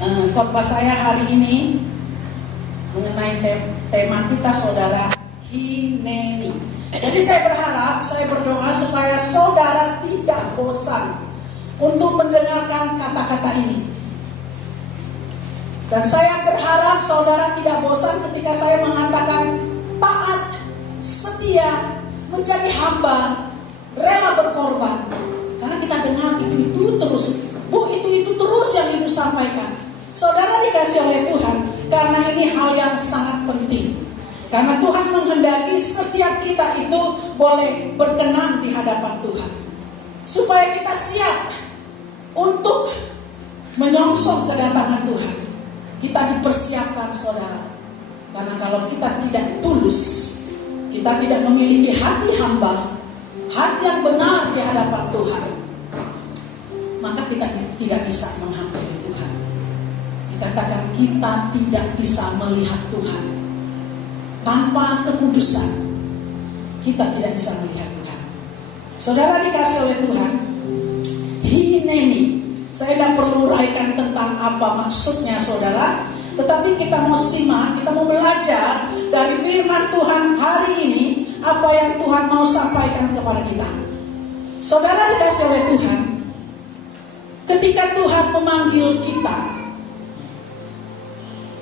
Khotbah saya hari ini mengenai tema kita, saudara, Hineni. Jadi saya berharap, saya berdoa supaya saudara tidak bosan untuk mendengarkan kata-kata ini. Dan saya berharap saudara tidak bosan ketika saya mengatakan taat, setia, menjadi hamba, rela berkorban. Karena kita dengar itu terus, itu terus yang Ibu sampaikan. Saudara dikasih oleh Tuhan, karena ini hal yang sangat penting. Karena Tuhan menghendaki setiap kita itu boleh berkenan di hadapan Tuhan, supaya kita siap untuk menyongsong kedatangan Tuhan. Kita dipersiapkan, saudara. Karena kalau kita tidak tulus, kita tidak memiliki hati hamba, hati yang benar di hadapan Tuhan, maka kita tidak bisa menghampiri Tuhan. Dikatakan kita tidak bisa melihat Tuhan. Tanpa kekudusan, kita tidak bisa melihat Tuhan. Saudara dikasih oleh Tuhan, Hineni. Saya tidak perlu uraikan tentang apa maksudnya, saudara. Tetapi kita mau simak, kita mau belajar dari firman Tuhan hari ini, apa yang Tuhan mau sampaikan kepada kita. Saudara dikasih oleh Tuhan, ketika Tuhan memanggil kita,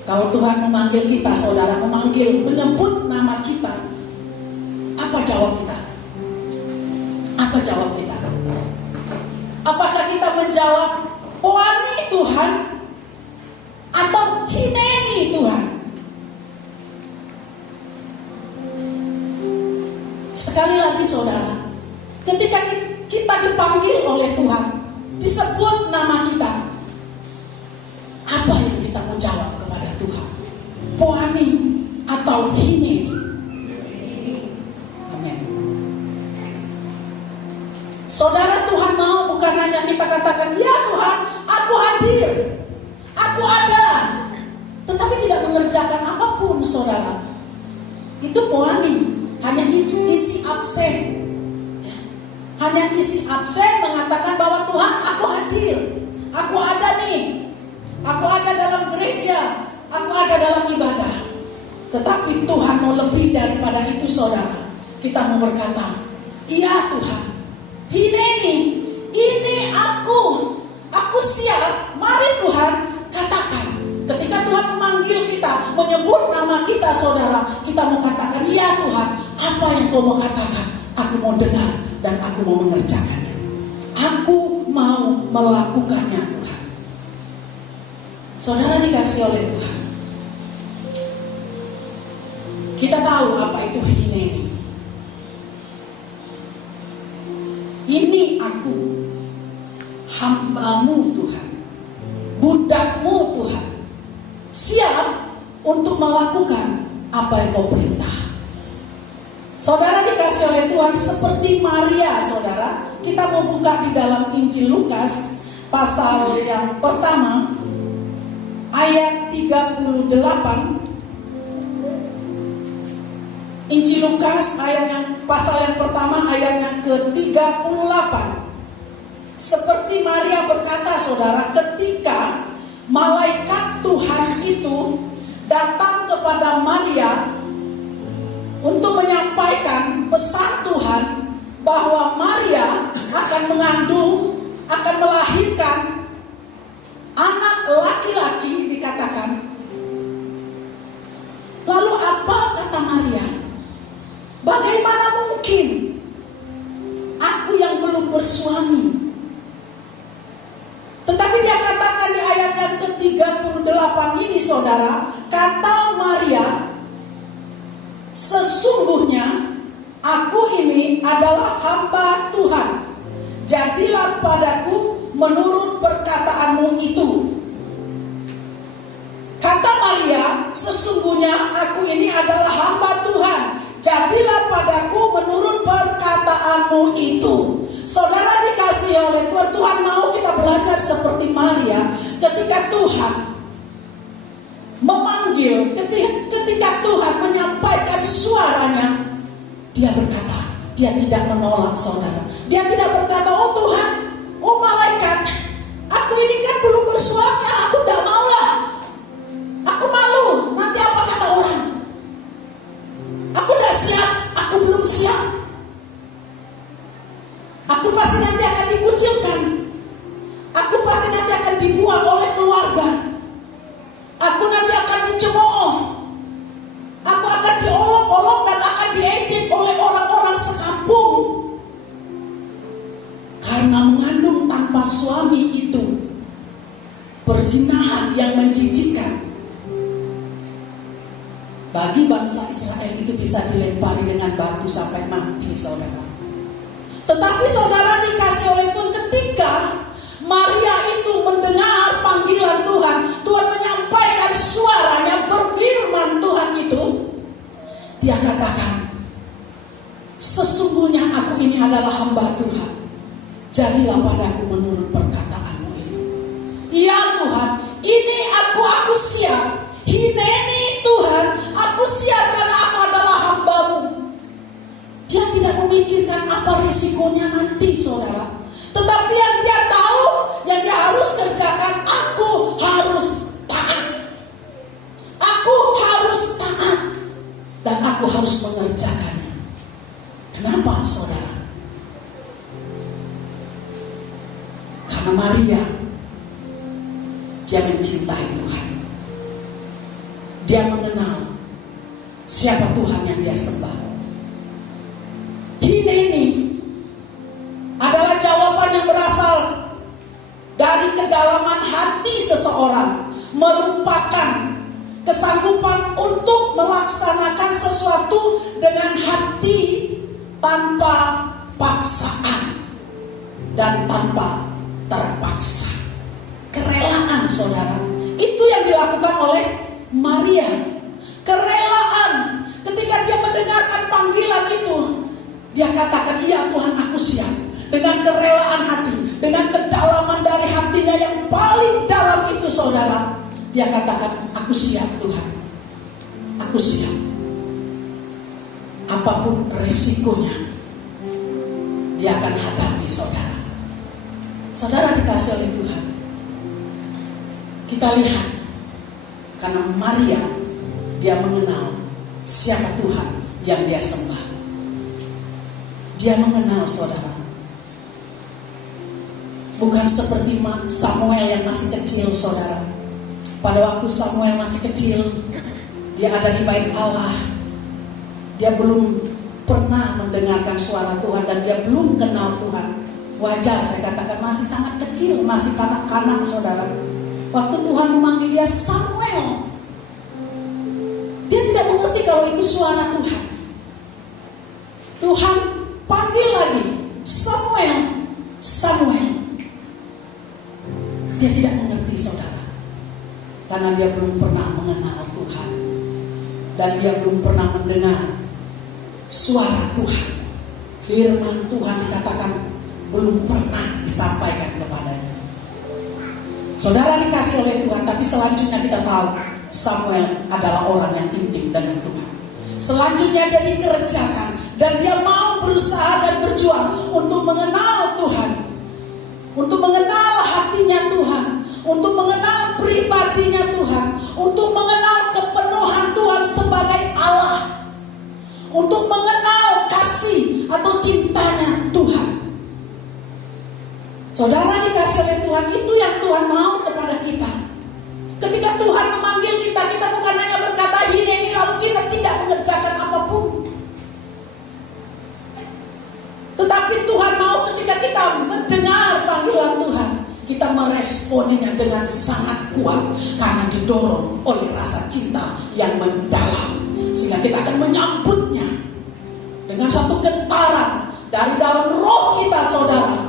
kalau Tuhan memanggil kita, saudara, menyebut nama kita, apa jawab kita? Apa jawab kita? Apakah kita menjawab, Poani Tuhan, atau Hineni Tuhan? Sekali lagi, saudara, ketika kita dipanggil oleh Tuhan, disebut nama kita, apa yang kita mau jawab kepada Tuhan? Poani atau Hineni? Amin. Saudara, Tuhan mau bukan hanya kita katakan, ya Tuhan, aku hadir, aku ada, tetapi tidak mengerjakan apapun, saudara. Itu poani, hanya isi absen. Hanya isi absen mengatakan bahwa Tuhan, aku hadir, aku ada nih, aku ada dalam gereja, aku ada dalam ibadah. Tetapi Tuhan mau lebih daripada itu, saudara. Kita mau berkata, iya Tuhan, Hineni, ini aku siap. Mari Tuhan, katakan. Ketika Tuhan memanggil kita, menyebut nama kita, saudara, kita mau katakan, iya Tuhan, apa yang kau mau katakan, aku mau dengar dan aku mau mengerjakannya. Aku mau melakukannya, Tuhan. Saudara dikasih oleh Tuhan, kita tahu apa itu Hineni. Ini aku, hambamu Tuhan, budakmu Tuhan, siap untuk melakukan apa yang kau perintah. Saudara dikasih oleh Tuhan, seperti Maria, saudara, kita mau buka di dalam Injil Lukas pasal yang pertama ayat 38. Injil Lukas pasal yang pertama ayat yang ke-38. Seperti Maria berkata, saudara, ketika malaikat Tuhan itu datang kepada Maria untuk menyampaikan pesan Tuhan bahwa Maria akan mengandung, akan melahirkan anak laki-laki, dikatakan. Lalu apa kata Maria? Bagaimana mungkin aku yang belum bersuami? Tetapi dia katakan di ayat yang ke-38 ini, saudara, kata Maria, sesungguhnya aku ini adalah hamba Tuhan. Jadilah padaku menurut perkataanmu itu. Kata Maria, sesungguhnya aku ini adalah hamba Tuhan. Jadilah padaku menurut perkataanmu itu. Saudara dikasih oleh Tuhan, Tuhan mau kita belajar seperti Maria. Ketika Tuhan memanggil, ketika Tuhan menyampaikan suaranya, dia berkata, dia tidak menolak, saudara. Dia tidak berkata, oh Tuhan, oh malaikat, aku ini kan belum bersuami, aku tidak mau Aku pasti nanti akan dikucilkan. Aku pasti nanti akan dibuang oleh keluarga. Aku nanti akan dicemooh. Aku akan diolok-olok dan akan diejek oleh orang-orang sekampung. Karena mengandung tanpa suami itu perzinahan yang menjijikkan. Bagi bangsa Israel itu bisa dilempari dengan batu sampai mati, saudara. Tetapi saudara dikasih oleh Tuhan, ketika Maria itu mendengar panggilan Tuhan, Tuhan menyampaikan suaranya, berfirman Tuhan itu, dia katakan, sesungguhnya aku ini adalah hamba Tuhan, jadilah padaku menurut perkataanmu itu. Ya Tuhan, ini aku siap. Hineni Tuhan, aku siap karena aku adalah hamba-Mu. Dia tidak memikirkan apa risikonya nanti, saudara. Tetapi yang dia tahu, yang dia harus kerjakan, aku harus taat. Aku harus taat. Dan aku harus mengerjakannya. Kenapa, saudara? Karena Maria, dia mencintai Tuhan. Dia mengenal siapa Tuhan yang dia sembah. Ini adalah jawaban yang berasal dari kedalaman hati seseorang, merupakan kesanggupan untuk melaksanakan sesuatu dengan hati tanpa paksaan dan tanpa terpaksa. Kerelaan, saudara, itu yang dilakukan oleh Maria. Kerelaan. Ketika dia mendengarkan panggilan itu, dia katakan, iya Tuhan, aku siap. Dengan kerelaan hati, dengan kedalaman dari hatinya yang paling dalam itu, saudara, dia katakan, aku siap Tuhan, aku siap. Apapun resikonya, dia akan hadapi, saudara. Saudara dikasih oleh Tuhan, kita lihat, karena Maria, dia mengenal siapa Tuhan yang dia sembah. Dia mengenal, saudara. Bukan seperti Samuel yang masih kecil, saudara. Pada waktu Samuel masih kecil, dia ada di bait Allah. Dia belum pernah mendengarkan suara Tuhan dan dia belum kenal Tuhan. Wajar saya katakan, masih sangat kecil, masih kanak-kanak, saudara. Waktu Tuhan memanggil dia Samuel, dia tidak mengerti kalau itu suara Tuhan. Tuhan panggil lagi, Samuel, Samuel. Dia tidak mengerti, saudara, karena dia belum pernah mengenal Tuhan dan dia belum pernah mendengar suara Tuhan. Firman Tuhan dikatakan belum pernah disampaikan kepadanya. Saudara dikasih oleh Tuhan, tapi selanjutnya kita tahu Samuel adalah orang yang intim dengan Tuhan. Selanjutnya dia dikerjakan dan dia mau berusaha dan berjuang untuk mengenal Tuhan, untuk mengenal hatinya Tuhan, untuk mengenal pribadinya Tuhan, untuk mengenal kepenuhan Tuhan sebagai Allah, untuk mengenal kasih atau cintanya Tuhan. Saudara dikasih oleh Tuhan, itu yang Tuhan mau kepada kita. Ketika Tuhan memanggil kita, kita bukan hanya berkata ini lalu kita tidak mengerjakan apapun. Tetapi Tuhan mau ketika kita mendengar panggilan Tuhan, kita meresponinya dengan sangat kuat karena didorong oleh rasa cinta yang mendalam, sehingga kita akan menyambutnya dengan satu getaran dari dalam roh kita, saudara,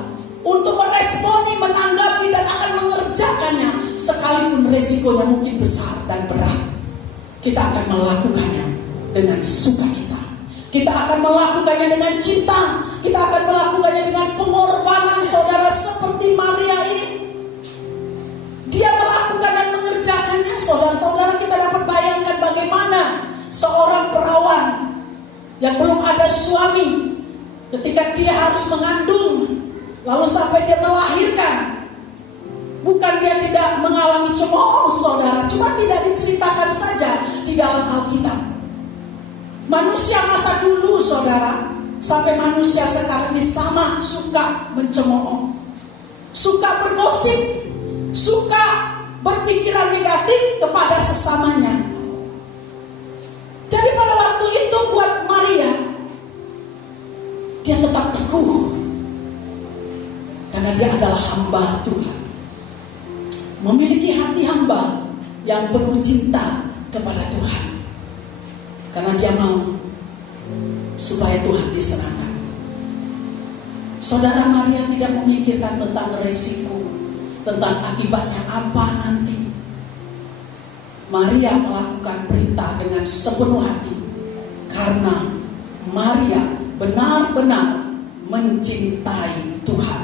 untuk meresponi, menanggapi dan akan mengerjakannya. Sekalipun resikonya mungkin besar dan berat, kita akan melakukannya dengan sukacita. Kita akan melakukannya dengan cinta. Kita akan melakukannya dengan pengorbanan, saudara, seperti Maria ini. Dia melakukan dan mengerjakannya, saudara-saudara. Kita dapat bayangkan bagaimana seorang perawan yang belum ada suami, ketika dia harus mengandung, lalu sampai dia melahirkan. Bukan dia tidak mengalami cemooh, saudara, cuma tidak diceritakan saja di dalam Alkitab. Manusia masa dulu, saudara, Sampai manusia sekarang ini sama suka mencemooh, suka bergosip, suka berpikiran negatif kepada sesamanya. Jadi pada waktu itu buat Maria, dia tetap teguh karena dia adalah hamba Tuhan, memiliki hati hamba yang penuh cinta kepada Tuhan, karena dia mau supaya Tuhan disenangkan. Saudara, Maria tidak memikirkan tentang resiko, tentang akibatnya apa nanti. Maria melakukan perintah dengan sepenuh hati karena Maria benar-benar mencintai Tuhan.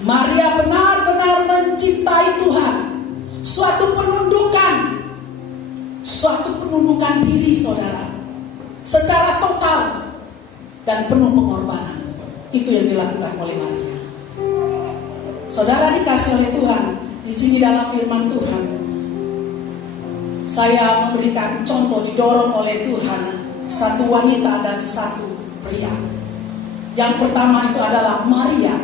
Maria benar-benar mencintai Tuhan. Suatu penundukan diri, saudara, secara total dan penuh pengorbanan. Itu yang dilakukan oleh Maria. Saudara dikasih oleh Tuhan, di sini dalam firman Tuhan, saya memberikan contoh, didorong oleh Tuhan, satu wanita dan satu pria. Yang pertama itu adalah Maria.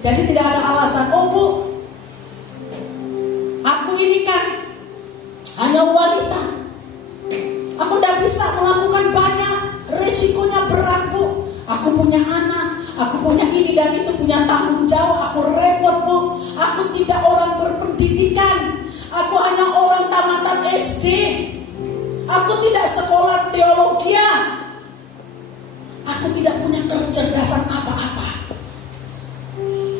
Jadi tidak ada alasan, oh Bu, aku ini kan hanya wanita, aku tidak bisa melakukan banyak, resikonya berat Bu. Aku punya anak, aku punya ini dan itu, punya tanggung jawab, aku repot Bu. Aku tidak orang berpendidikan, aku hanya orang tamatan SD, aku tidak sekolah teologi, aku tidak punya kecerdasan apa-apa.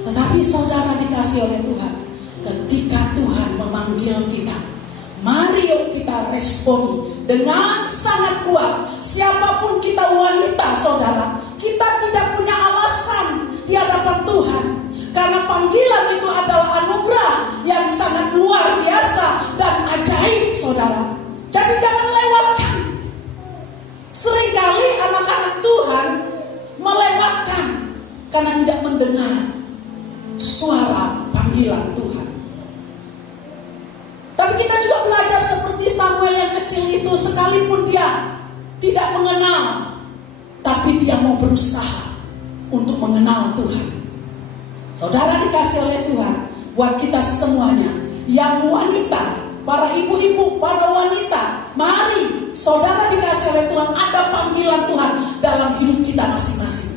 Tetapi saudara dikasih oleh Tuhan, ketika Tuhan memanggil kita, mari yuk kita responi dengan sangat kuat. Siapapun kita wanita, saudara, kita tidak punya alasan di hadapan Tuhan, karena panggilan itu adalah anugerah yang sangat luar biasa dan ajaib, saudara. Jadi jangan lewatkan. Seringkali anak-anak Tuhan melewatkan karena tidak mendengar suara panggilan Tuhan. Tapi kita juga belajar seperti Samuel yang kecil itu, sekalipun dia tidak mengenal, tapi dia mau berusaha untuk mengenal Tuhan. Saudara dikasih oleh Tuhan, buat kita semuanya, yang wanita, para ibu-ibu, para wanita, mari saudara dikasih oleh Tuhan, ada panggilan Tuhan dalam hidup kita masing-masing.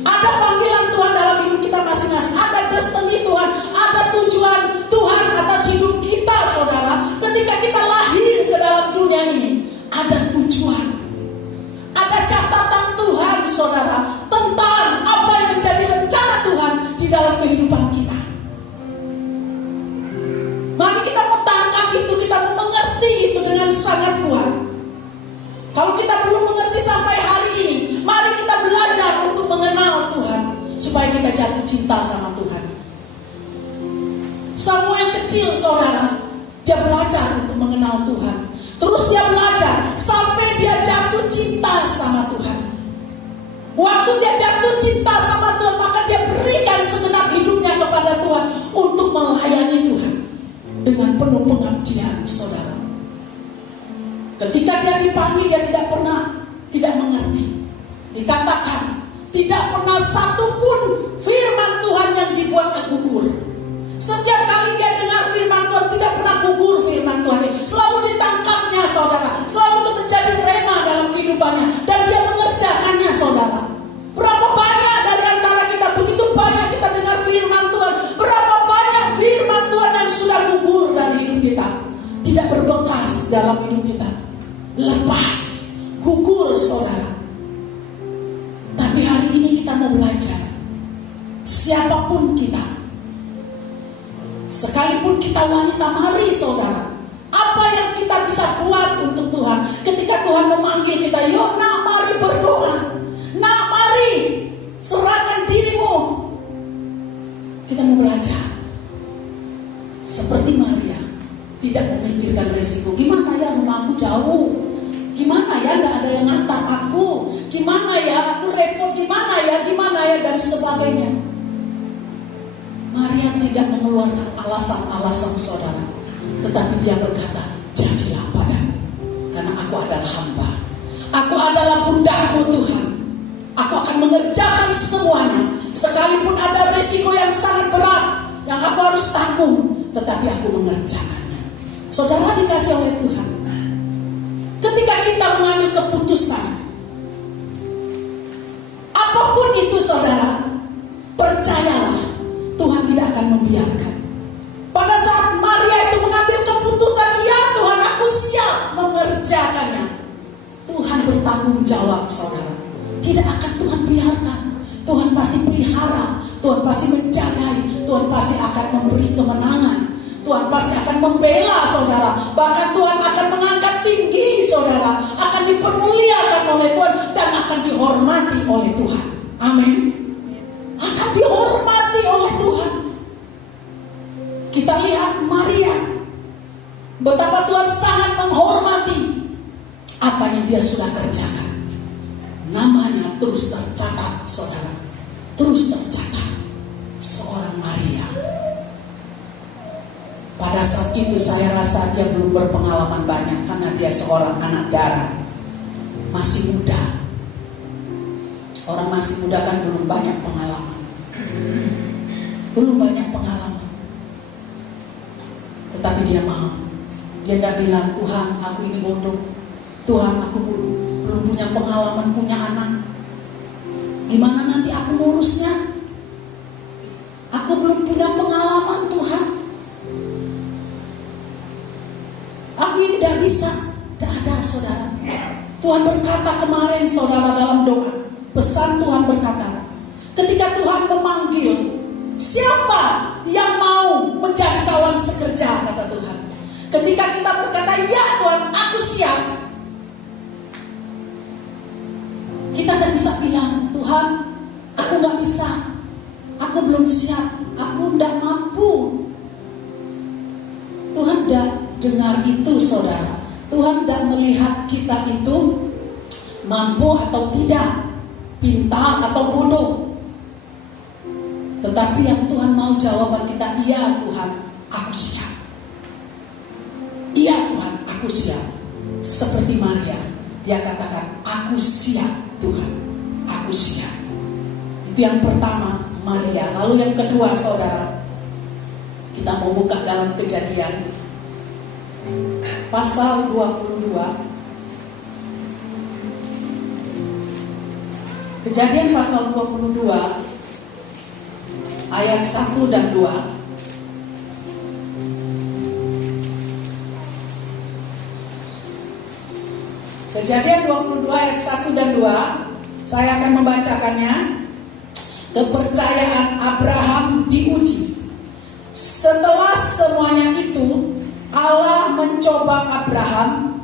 Ada panggilan Tuhan dalam hidup kita masing-masing. Ada destiny Tuhan, ada tujuan Tuhan atas hidup kita, saudara. Ketika kita lahir ke dalam dunia ini, ada tujuan, ada catatan Tuhan, saudara, tentang apa yang menjadi rencana Tuhan di dalam kehidupan kita. Mari kita mau tangkap itu, kita mau mengerti itu dengan sangat kuat. Kalau kita belum mengerti sampai hari ini, mari kita belajar untuk mengenal Tuhan, supaya kita jatuh cinta sama Tuhan. Samuel kecil, saudara, dia belajar untuk mengenal Tuhan. Terus dia belajar sampai dia jatuh cinta sama Tuhan. Waktu dia jatuh cinta sama Tuhan, maka dia berikan segenap hidupnya kepada Tuhan untuk melayani Tuhan dengan penuh pengabdian, saudara. Ketika dia dipanggil, dia tidak mengerti. Dikatakan tidak pernah satupun firman Tuhan yang dibuatnya gugur. Setiap kali dia dengar firman Tuhan, tidak pernah gugur firman Tuhan. Selalu ditangkapnya, saudara. Selalu itu menjadi rema dalam kehidupannya, dan dia mengerjakannya, saudara. Berapa banyak dari antara kita, begitu banyak kita dengar firman Tuhan, berapa banyak firman Tuhan yang sudah gugur dari hidup kita, tidak berbekas dalam hidup kita, lepas, gugur, saudara. Tapi hari ini kita mau belajar, siapapun kita, sekalipun kita wanita, mari saudara, apa yang kita bisa buat untuk Tuhan. Ketika Tuhan memanggil kita, yuk nak mari berdoa, nak mari serahkan dirimu. Kita mau belajar seperti Maria, tidak memikirkan resiko. Gimana ya, rumahku jauh, gimana ya gak ada yang ngantar aku, gimana ya aku repot, gimana ya dan sebagainya. Maria tidak mengeluarkan alasan-alasan, saudara, tetapi dia berkata, jadilah padaku, karena aku adalah hamba, aku adalah bundakmu Tuhan. Aku akan mengerjakan semuanya. Sekalipun ada risiko yang sangat berat yang aku harus tanggung, tetapi aku mengerjakannya. Saudara dikasih oleh Tuhan, ketika kita mengambil keputusan apapun itu, saudara, percayalah Tuhan tidak akan membiarkan. Pada saat Maria itu mengambil keputusan, ya Tuhan, aku siap mengerjakannya, Tuhan bertanggung jawab, saudara. Tidak akan Tuhan biarkan. Tuhan pasti pelihara, Tuhan pasti menjagai, Tuhan pasti akan memberi kemenangan, Tuhan pasti akan membela, saudara. Bahkan Tuhan akan mengangkat tinggi, saudara, akan dipermuliakan oleh Tuhan dan akan dihormati oleh Tuhan. Amin. Akan dihormati oleh Tuhan. Kita lihat Maria, betapa Tuhan sangat menghormati apa yang dia sudah kerjakan. Namanya terus tercatat, saudara. Terus tercatat. Seorang Maria. Pada saat itu saya rasa dia belum berpengalaman banyak, karena dia seorang anak darah, masih muda. Orang masih muda kan belum banyak pengalaman. Belum banyak pengalaman. Tetapi dia mau. Dia tidak bilang, Tuhan aku ini bodoh, Tuhan aku belum punya pengalaman punya anak, gimana nanti aku ngurusnya? Aku belum punya pengalaman, Tuhan. Aku ini tidak bisa. Tidak ada, saudara. Tuhan berkata kemarin, saudara, dalam doa, pesan Tuhan berkata, ketika Tuhan memanggil, siapa yang mau menjadi kawan sekerja, kata Tuhan. Ketika kita berkata, ya Tuhan, aku siap, kita tidak bisa bilang, Tuhan, aku gak bisa, aku belum siap, aku tidak mampu. Tuhan tidak dengar itu, saudara. Tuhan tidak melihat kita itu mampu atau tidak, pintar atau bodoh. Tetapi yang Tuhan mau jawaban kita, iya Tuhan, aku siap. Iya Tuhan, aku siap. Seperti Maria, dia katakan, aku siap Tuhan, aku siap. Itu yang pertama, Maria. Lalu yang kedua, saudara, kita mau buka dalam Kejadian pasal 22. Kejadian pasal 22 ayat 1 dan 2. Kejadian 22 ayat 1 dan 2. Saya akan membacakannya. Kepercayaan Abraham diuji. Setelah semuanya itu, Allah mencoba Abraham.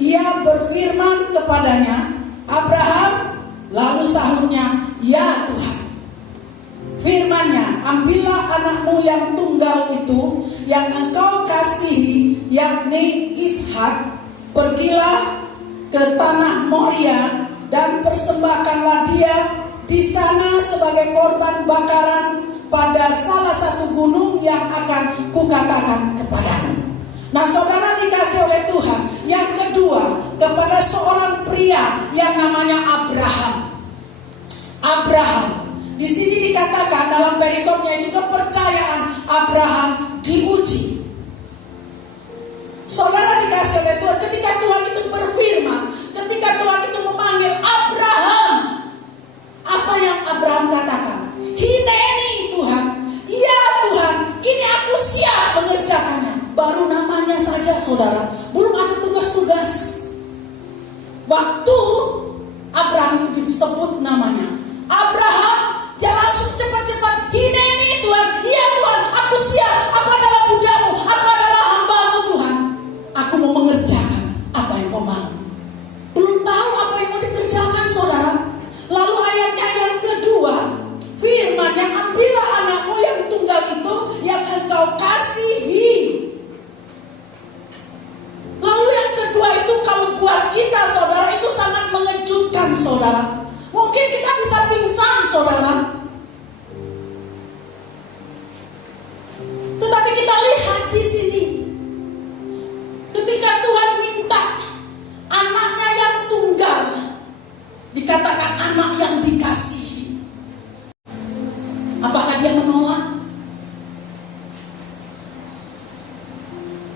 Ia berfirman kepadanya, Abraham, lalu sahutnya, ya Tuhan. Firman-Nya, ambillah anakmu yang tunggal itu, yang engkau kasihi, yakni Ishak, pergilah ke tanah Moria dan persembahkanlah dia di sana sebagai korban bakaran pada salah satu gunung yang akan kukatakan kepadamu. Nah, saudara dikasih oleh Tuhan. Yang kedua, kepada seorang pria yang namanya Abraham. Abraham. Di sini dikatakan dalam perikopnya itu kepercayaan Abraham diuji. Saudara dikasih oleh Tuhan, ketika Tuhan itu berfirman, ketika Tuhan itu memanggil Abraham, apa yang Abraham katakan? Hineni Tuhan, ya Tuhan, ini aku siap mengerjakannya. Baru namanya saja, saudara, belum ada tugas-tugas. Waktu Abraham itu disebut namanya Abraham, dia langsung cepat-cepat, Hineni Tuhan, ya Tuhan, aku siap, aku adalah budamu, aku adalah hambamu Tuhan. Aku mau mengerjakan apa yang kau mau. Belum tahu apa yang mau dikerjakan, saudara. Lalu ayatnya yang kedua, firman-Nya, ambillah anakmu yang tunggal itu, yang engkau kasihi. Lalu yang kedua itu kalau buat kita, saudara, itu sangat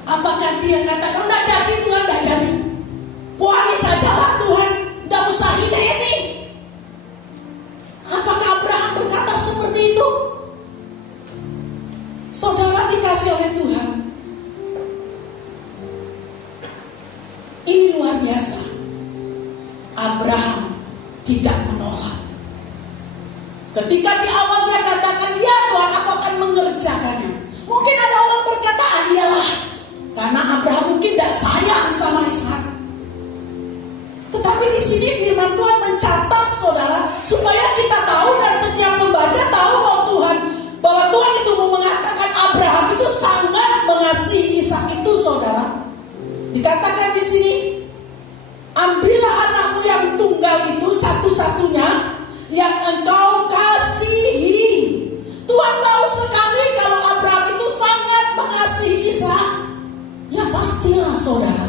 Apakah dia katakan, enggak jadi Tuhan, enggak jadi. Buangin sajalah Tuhan, enggak usah ini. Apakah Abraham berkata seperti itu? Saudara dikasih oleh Tuhan, ini luar biasa. Abraham tidak menolak. Ketika di awal dia katakan, ya Tuhan, aku akan mengerjakannya. Mungkin ada orang berkata, iyalah, karena Abraham mungkin tidak sayang sama Ishak. Tetapi di sini firman Tuhan mencatat, saudara, supaya kita tahu dan setiap pembaca tahu bahwa Tuhan itu mengatakan Abraham itu sangat mengasihi Ishak itu, saudara. Dikatakan di sini, ambillah anakmu yang tunggal itu satu-satunya yang engkau kasihi. Tuhan tahu sekali kalau Abraham itu sangat mengasihi Ishak. Ya pastilah, saudara,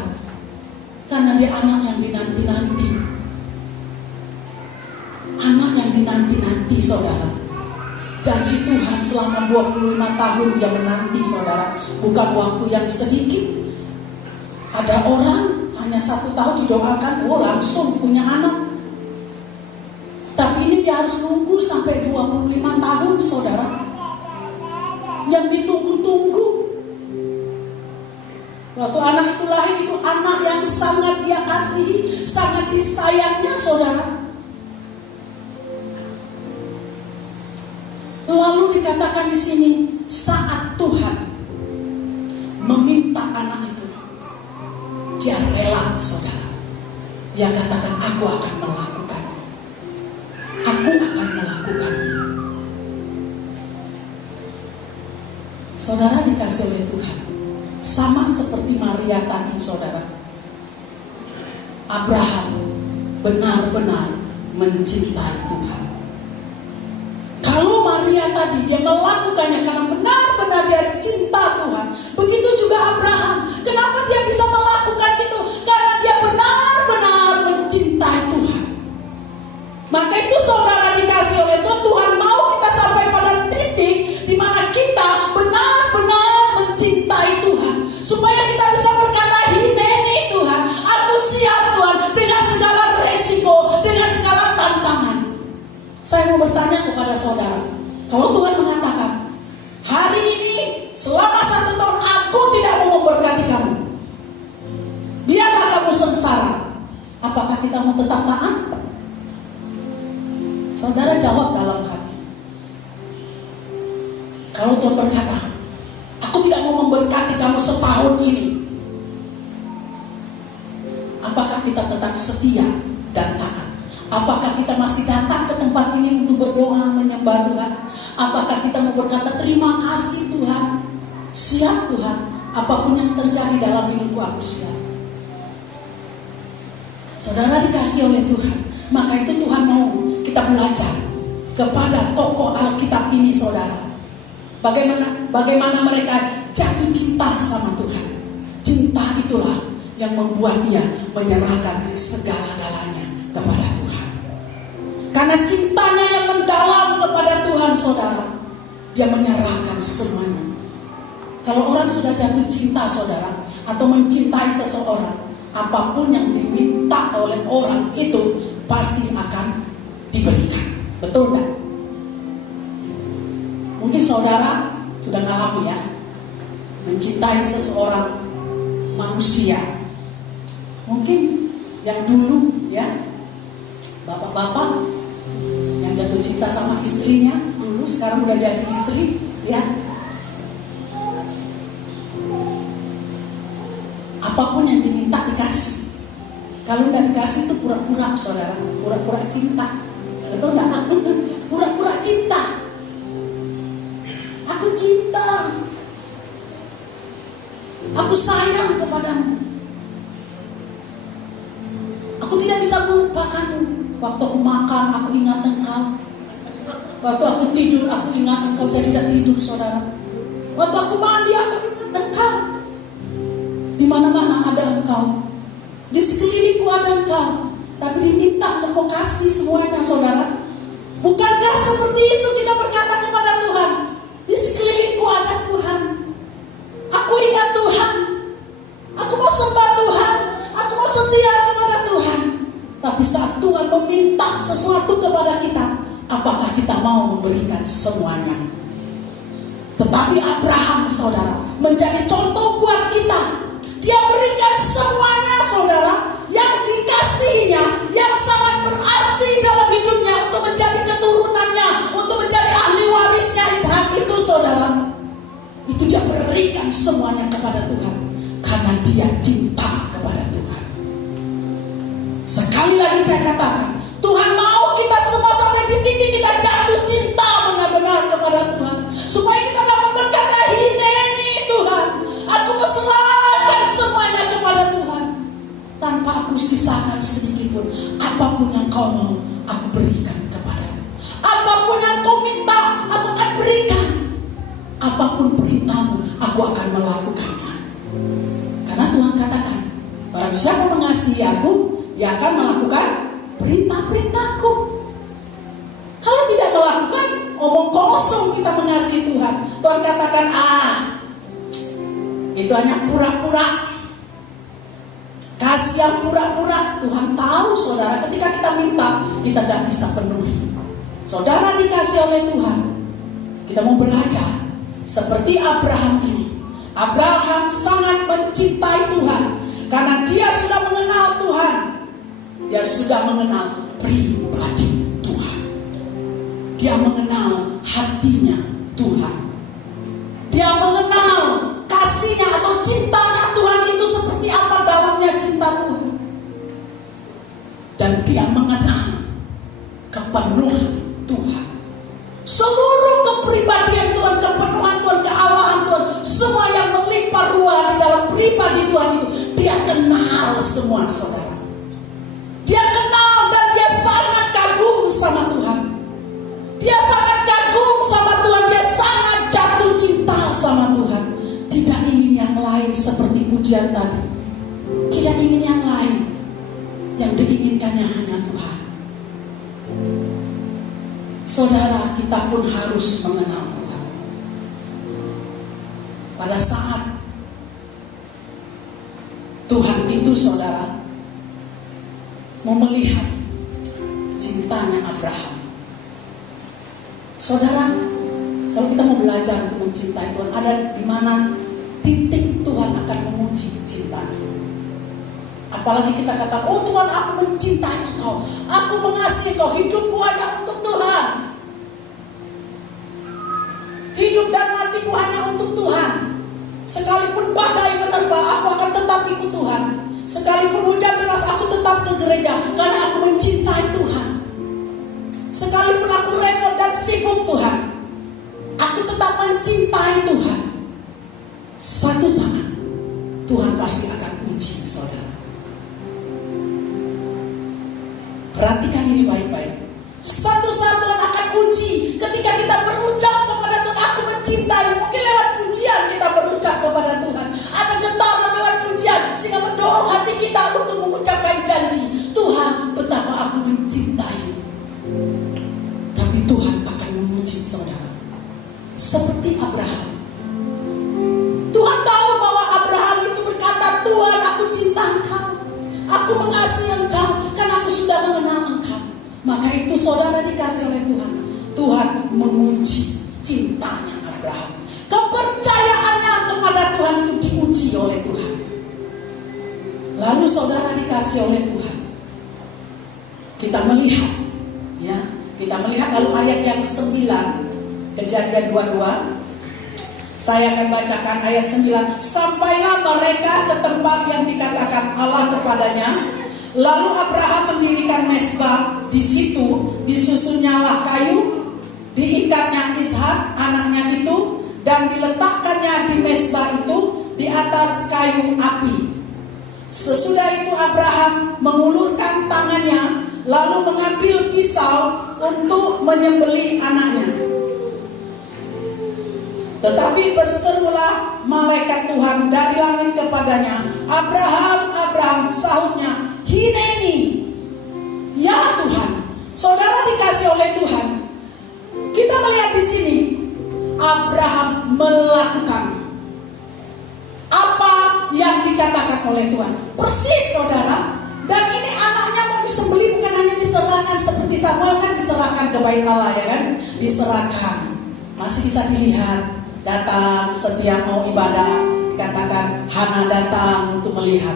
karena dia anak yang dinanti-nanti. Anak yang dinanti-nanti, saudara. Janji Tuhan selama 25 tahun dia menanti, saudara. Bukan waktu yang sedikit. Ada orang hanya 1 tahun didoakan, langsung punya anak. Tapi ini dia harus nunggu sampai 25 tahun, saudara. Yang ditunggu-tunggu. Waktu anak itu lahir, itu anak yang sangat dia kasihi, sangat disayangnya, saudara. Lalu dikatakan di sini, saat Tuhan meminta anak itu, dia rela, saudara. Dia katakan, aku akan melakukan. Aku akan melakukannya. Saudara dikasih oleh Tuhan, sama seperti Maria tadi, saudara. Abraham benar-benar mencintai Tuhan. Kalau Maria tadi dia melakukannya karena benar-benar dia cinta Tuhan, begitu juga Abraham. Kenapa dia bisa melakukan itu? Karena dia benar-benar mencintai Tuhan. Maka itu, saudara dikasih oleh Tuhan, Tuhan mau kita sampai pada titik di mana kita benar-benar mencintai Tuhan, supaya kita bisa berkata, hineni Tuhan, aku siap Tuhan, dengan segala resiko, dengan segala tantangan. Saya mau bertanya kepada saudara, kalau Tuhan mengatakan, hari ini selama 1 tahun aku tidak mau memberkati kamu, biarlah kamu sengsara, apakah kita mau tetap taat? Saudara jawab dalam hati. Kalau Tuhan berkata, aku tidak mau memberkati kamu setahun ini, apakah kita tetap setia dan taat? Apakah kita masih datang ke tempat ini untuk berdoa menyembah Tuhan? Apakah kita mau berkata, terima kasih Tuhan, siap Tuhan, apapun yang terjadi dalam hidupku aku siap. Saudara dikasih oleh Tuhan, maka itu Tuhan mau kita belajar kepada tokoh Alkitab ini, saudara. Bagaimana mereka jatuh cinta sama Tuhan. Cinta itulah yang membuat dia menyerahkan segala-galanya kepada Tuhan. Karena cintanya yang mendalam kepada Tuhan, saudara, dia menyerahkan semuanya. Kalau orang sudah jatuh cinta, saudara, atau mencintai seseorang, apapun yang diminta oleh orang itu pasti akan diberikan. Betul tak? Mungkin saudara sudah ngalami ya, mencintai seseorang manusia. Mungkin yang dulu ya, bapak-bapak yang jatuh cinta sama istrinya dulu, sekarang udah jadi istri ya. Apapun yang diminta dikasih. Kalau nggak dikasih itu pura-pura, saudara, pura-pura cinta. Betul nggak? Pura-pura cinta. Aku cinta. Aku sayang kepadamu. Aku tidak bisa melupakanmu. Waktu aku makan, aku ingat engkau. Waktu aku tidur, aku ingat engkau. Jadi tidak tidur, saudara. Waktu aku mandi, aku ingat engkau. Di mana-mana ada engkau. Di sekelilingku ada engkau. Tapi diminta untuk mau kasih semuanya, saudara. Bukankah seperti itu kita berkata kepada Tuhan? Di sekelilingku ada Tuhan. Aku ingat Tuhan. semuanya. Tetapi Abraham, saudara, menjadi contoh buat kita. Dia berikan semuanya, saudara, yang dikasihinya, yang sangat berarti dalam hidupnya untuk menjadi keturunannya, untuk menjadi ahli warisnya Ishak itu, saudara. Itu dia berikan semuanya kepada Tuhan karena dia cinta kepada Tuhan. Sekali lagi saya katakan, Tuhan mau kita semua sampai di titik kita jatuh cinta benar-benar kepada Tuhan, supaya kita dapat berkata, "Hineni Tuhan, aku serahkan semuanya kepada Tuhan, tanpa aku sisakan sedikit pun. Apapun yang kau mau, aku berikan kepadamu. Apapun yang kau minta, aku akan berikan. Apapun perintahmu, aku akan melakukannya." Karena Tuhan katakan, barang siapa mengasihi aku, ia akan melakukan perintah-perintahku. Kalau tidak melakukan, omong kosong kita mengasihi Tuhan. Tuhan katakan, itu hanya pura-pura. Kasih yang pura-pura. Tuhan tahu, saudara, ketika kita minta, kita tidak bisa penuhi. Saudara dikasih oleh Tuhan, kita mau belajar seperti Abraham ini. Abraham sangat mencintai Tuhan karena dia sudah mengenal Tuhan. Dia sudah mengenal pribadi Tuhan. Dia mengenal hatinya Tuhan. Dia mengenal kasihnya atau cintanya Tuhan itu seperti apa dalamnya cinta Tuhan. Dan dia mengenal kepenuhan Tuhan. Seluruh kepribadian Tuhan, kepenuhan Tuhan, kealahan Tuhan, semua yang melimpah ruah di dalam pribadi Tuhan itu, dia kenal semua, saudara. Dia kenal dan dia sangat kagum sama Tuhan. Dia sangat kagum sama Tuhan, dia sangat jatuh cinta sama Tuhan. Tidak ingin yang lain seperti pujian tadi. Tidak ingin yang lain. Yang diinginkannya hanya Tuhan. Saudara, kita pun harus mengenal Tuhan. Pada saat Tuhan itu, saudara, mau melihat cintanya Abraham. Saudara, kalau kita mau belajar untuk mencintai Tuhan, ada di mana titik Tuhan akan menguji cintanya. Apalagi kita kata, "Oh Tuhan, aku mencintai Engkau, aku mengasihi Engkau, hidupku hanya untuk Tuhan. Hidup dan matiku hanya untuk Tuhan. Sekalipun badai menerpa, aku akan tetap ikut Tuhan. Sekalipun hujan deras, aku tetap ke gereja karena aku mencintai Tuhan. Sekalipun aku repot dan sibuk Tuhan, aku tetap mencintai Tuhan." Satu saat Tuhan pasti akan uji, saudara. Perhatikan ini baik-baik. Satu saat Tuhan akan uji ketika kita berucap kepada Tuhan, "Aku mencintai." Mungkin lewat pujian kita berucap kepada Tuhan. Ada getaran lewat pujian sehingga mendorong hati kita untuk mengucapkan janji, "Tuhan, betapa aku mencintai." Tapi Tuhan akan menguji, saudara. Seperti Abraham. Tuhan tahu bahwa Abraham itu berkata, "Tuhan, aku cinta Engkau. Aku mengasihi Engkau karena aku sudah mengenal Engkau." Maka itu, saudara dikasih oleh Tuhan. Tuhan menguji cintanya Abraham. Kepercayaannya kepada Tuhan itu diuji oleh Tuhan. Lalu saudara dikasih oleh Tuhan. Kita melihat, ya, kita melihat lalu ayat yang 9, Kejadian 22. Saya akan bacakan ayat 9. "Sampailah mereka ke tempat yang dikatakan Allah kepadanya. Lalu Abraham mendirikan mezbah di situ, disusunnyalah kayu, diikatnya Ishak anaknya itu, dan diletakkannya di mezbah itu di atas kayu api. Sesudah itu Abraham mengulurkan tangannya, lalu mengambil pisau untuk menyembelih anaknya. Tetapi berserulah malaikat Tuhan dari langit kepadanya, 'Abraham, Abraham,' sahutnya, 'Hineni.'" Ya Tuhan, saudara dikasih oleh Tuhan. Kita melihat di sini Abraham melakukan apa yang dikatakan oleh Tuhan. Persis, saudara. Dan ini anaknya mau disembelih, bukan hanya diserahkan seperti Samuel kan diserahkan ke bait Allah, ya kan? Diserahkan. Masih bisa dilihat, datang setiap mau ibadah, dikatakan Hana datang untuk melihat.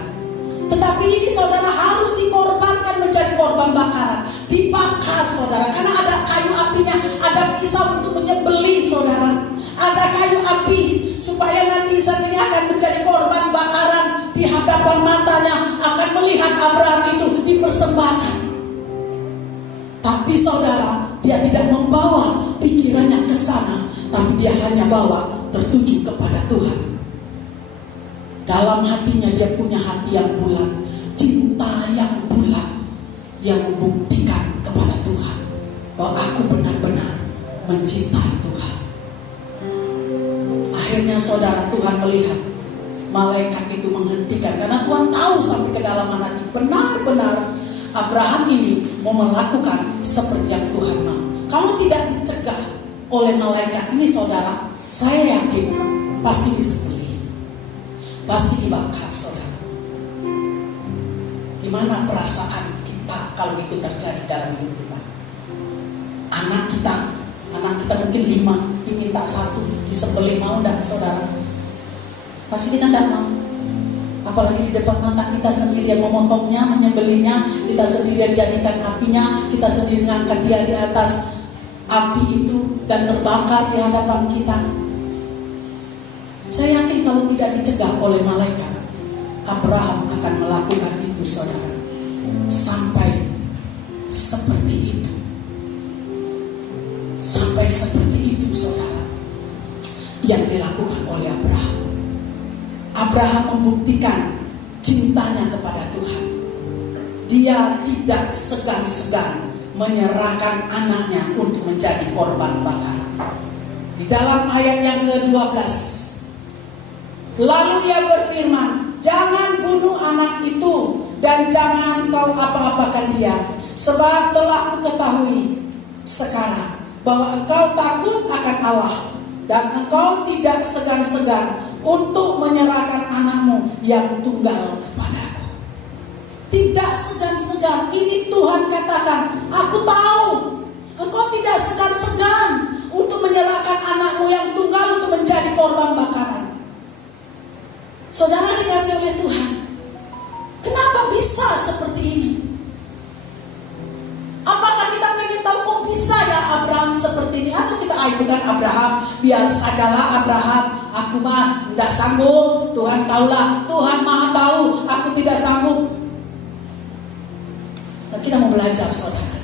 Tetapi ini saudara harus dikorbankan menjadi korban bakaran. Dibakar saudara, karena ada kayu apinya, ada pisau untuk menyembelih saudara. Ada kayu api supaya nanti saat ini akan menjadi korban bakaran di hadapan matanya, akan melihat Abraham itu dipersembahkan. Tapi saudara, dia tidak membawa pikirannya ke sana, tapi dia hanya bawa tertuju kepada Tuhan. Dalam hatinya dia punya hati yang bulat, cinta yang bulat, yang membuktikan kepada Tuhan bahwa aku benar-benar mencintai Tuhan. Akhirnya saudara, Tuhan melihat malaikat itu menghentikan, karena Tuhan tahu sampai ke dalam hati benar-benar Abraham ini mau melakukan seperti yang Tuhan mau. Kalau tidak dicegah oleh malaikat ini saudara, saya yakin pasti disembelih, pasti dibakar saudara. Gimana perasaan kita kalau itu terjadi dalam hidup kita? Anak kita mungkin 5, diminta 1 disembelih, mau enggak saudara? Pasti kita enggak mau. Apalagi di depan mata kita sendiri yang memotongnya, menyembelihnya, kita sendiri yang jadikan apinya, kita sendiri mengangkat dia di atas api itu dan terbakar di hadapan kita. Saya yakin kalau tidak dicegah oleh malaikat, Abraham akan melakukan itu saudara. Sampai seperti itu. Sampai seperti itu saudara, yang dilakukan oleh Abraham. Abraham membuktikan cintanya kepada Tuhan. Dia tidak segan-segan menyerahkan anaknya untuk menjadi korban bakaran. Di dalam ayat yang ke-12, lalu ia berfirman, jangan bunuh anak itu dan jangan kau apa-apakan dia, sebab telah kuketahui sekarang bahwa engkau takut akan Allah dan engkau tidak segan-segan untuk menyerahkan anakmu yang tunggal kepadaku. Tidak segan-segan. Ini Tuhan katakan, aku tahu engkau tidak segan-segan untuk menyerahkan anakmu yang tunggal untuk menjadi korban bakaran. Saudara dikasih oleh Tuhan, kenapa bisa seperti ini? Apakah kita ingin tahu kok bisa ya Abraham seperti ini? Atau kita bukan Abraham, biar sajalah Abraham, aku mah tidak sanggup, Tuhan tahulah, Tuhan maha tahu, aku tidak sanggup. Dan kita mau belajar saudara,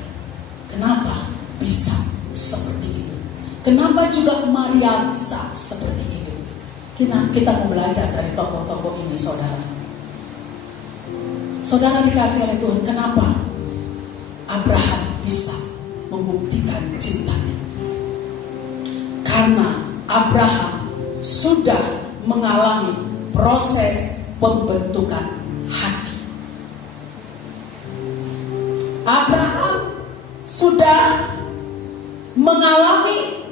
kenapa bisa seperti itu? Kenapa juga Maria bisa seperti itu? Kita mau belajar dari tokoh-tokoh ini saudara. Saudara dikasih oleh Tuhan, kenapa Abraham bisa membuktikan cintanya? Karena Abraham sudah mengalami proses pembentukan hati. Abraham sudah mengalami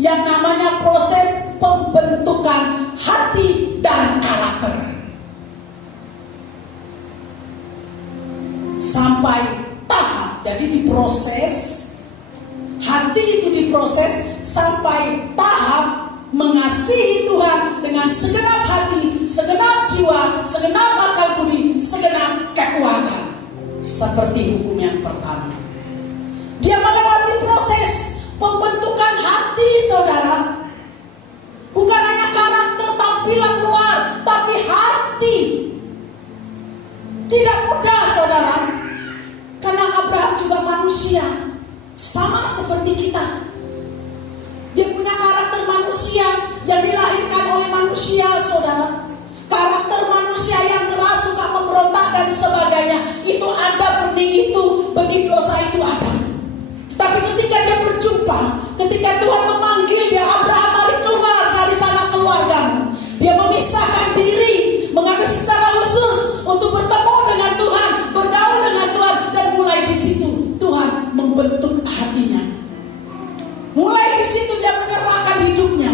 yang namanya proses pembentukan hati dan karakter. Sampai tahap, jadi diproses, hati itu diproses sampai tahap mengasihi Tuhan dengan segenap hati, segenap jiwa, segenap akal budi, segenap kekuatan. Seperti hukum yang pertama, dia melewati proses pembentukan hati saudara. Bukan hanya karakter tampilan luar, tapi hati. Tidak mudah saudara, karena Abraham juga manusia, sama seperti kita. Dia punya karakter manusia yang dilahirkan oleh manusia saudara. Karakter manusia yang keras, suka memberontak dan sebagainya. Itu ada, benih itu, benih dosa itu ada. Tapi ketika dia berjumpa, ketika Tuhan memanggil dia, Abraham mari keluar dari sana keluargamu. Dia memisahkan diri, mengambil secara khusus untuk bertemu dengan Tuhan, bergaul dengan Tuhan, dan mulai di situ Tuhan membentuk hatinya. Mulai di situ dia menyerahkan hidupnya,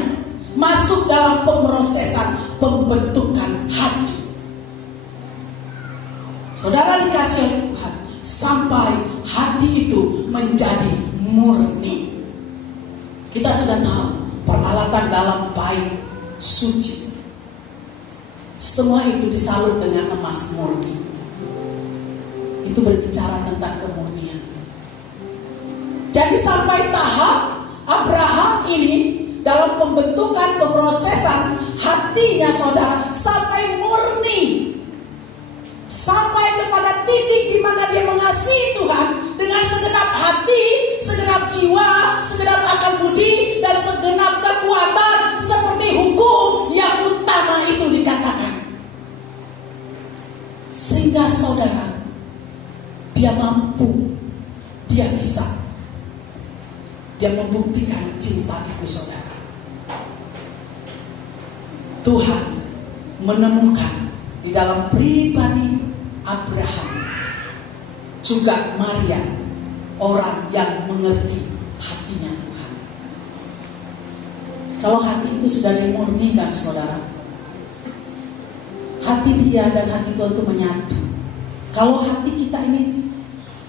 masuk dalam pemrosesan pembentukan hati. Saudara dikasih oleh Tuhan, sampai hati itu menjadi murni. Kita sudah tahu peralatan dalam bait suci. Semua itu disalut dengan emas murni. Itu berbicara tentang kemurnian. Jadi sampai tahap Abraham ini dalam pembentukan, pemrosesan hatinya saudara sampai murni, sampai kepada titik di mana dia mengasihi Tuhan dengan segenap hati, segenap jiwa, segenap akal budi, dan segenap kekuatan, seperti hukum yang utama itu dikatakan. Sehingga saudara, dia mampu, dia bisa, dia membuktikan cinta itu saudara. Tuhan menemukan di dalam pribadi Abraham juga Maria orang yang mengerti hatinya Tuhan. Kalau hati itu sudah dimurnikan saudara, hati dia dan hati Tuhan itu menyatu. Kalau hati kita ini